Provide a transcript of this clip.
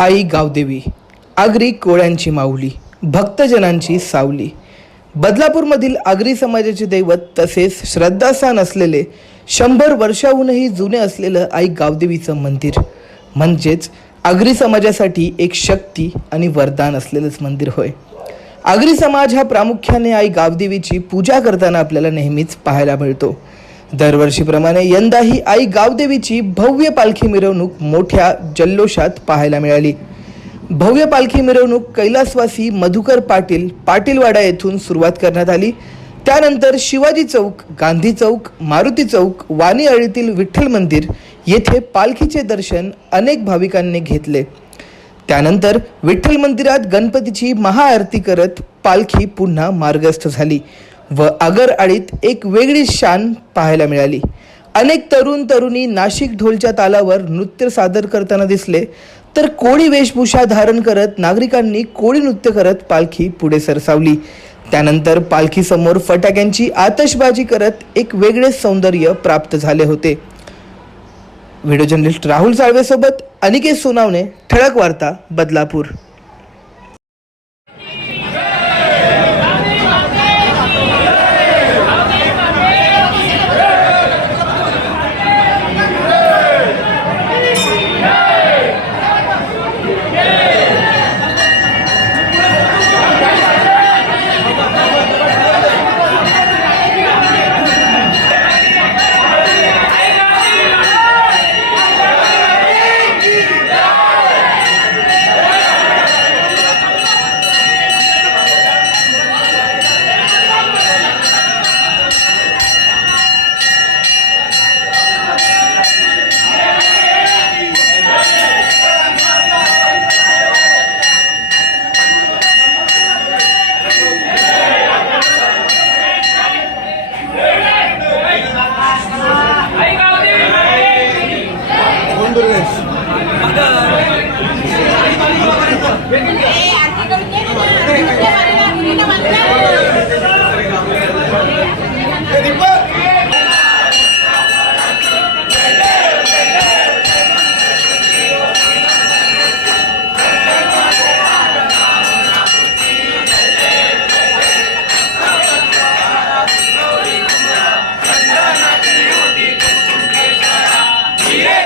आई गावदेवी आगरी कोळ्यांची माऊली भक्तजनांची सावली. बदलापूरमधील आगरी समाजाचे दैवत तसेच श्रद्धास्थान असलेले शंभर वर्षाहूनही जुने असलेलं आई गावदेवीचं मंदिर. म्हणजेच आगरी समाजासाठी एक शक्ती आणि वरदान असलेलंच मंदिर होय. आगरी समाज हा प्रामुख्याने आई गावदेवीची पूजा करताना आपल्याला नेहमीच पाहायला मिळतो. दरवर्षीप्रमाणे यंदाही आई गावदेवीची भव्य पालखी मिरवणूक मोठ्या जल्लोषात पाहायला मिळाली. भव्य पालखी मिरवणूक कैलासवासी मधुकर पाटील पाटीलवाडा येथून सुरुवात करण्यात आली. त्यानंतर शिवाजी चौक गांधी चौक मारुती चौक वाणी अळीतील विठ्ठल मंदिर येथे पालखीचे दर्शन अनेक भाविकांनी घेतले. त्यानंतर विठ्ठल मंदिरात गणपतीची महाआरती करत पालखी पुन्हा मार्गस्थ झाली. व आगरआळीत एक वेगळी शान पाहायला मिळाली. अनेक तरुण तरुणी नाशिक ढोलच्या तालावर नृत्य सादर करताना दिसले तर कोळी वेशभूषा धारण करत नागरिकांनी कोळी नृत्य करत पालखी पुढे सरसावली. त्यानंतर पालखीसमोर फटाक्यांची आतषबाजी करत एक वेगळे सौंदर्य प्राप्त झाले होते. व्हिडिओ जर्नलिस्ट राहुल साळवेसोबत अनिकेत सोनावणे ठळक वार्ता बदलापूर.